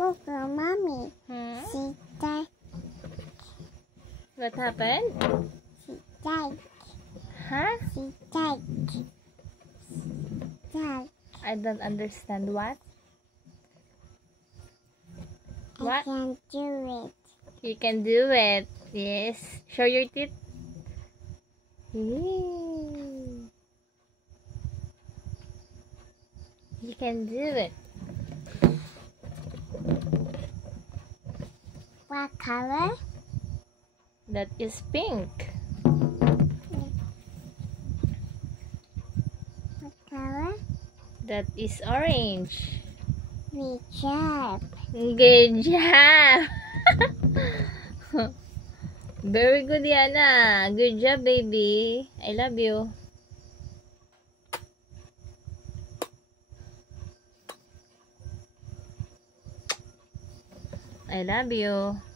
Look, mommy. She died. What happened? She died. Huh? She died. Died. I don't understand what? I What? can do it. You can do it. Yes. Show your teeth. Yay. You can do it. What color? That is pink. What color? That is orange. Good job. Good job. Very good, Yana. Good job, baby. I love you. I love you.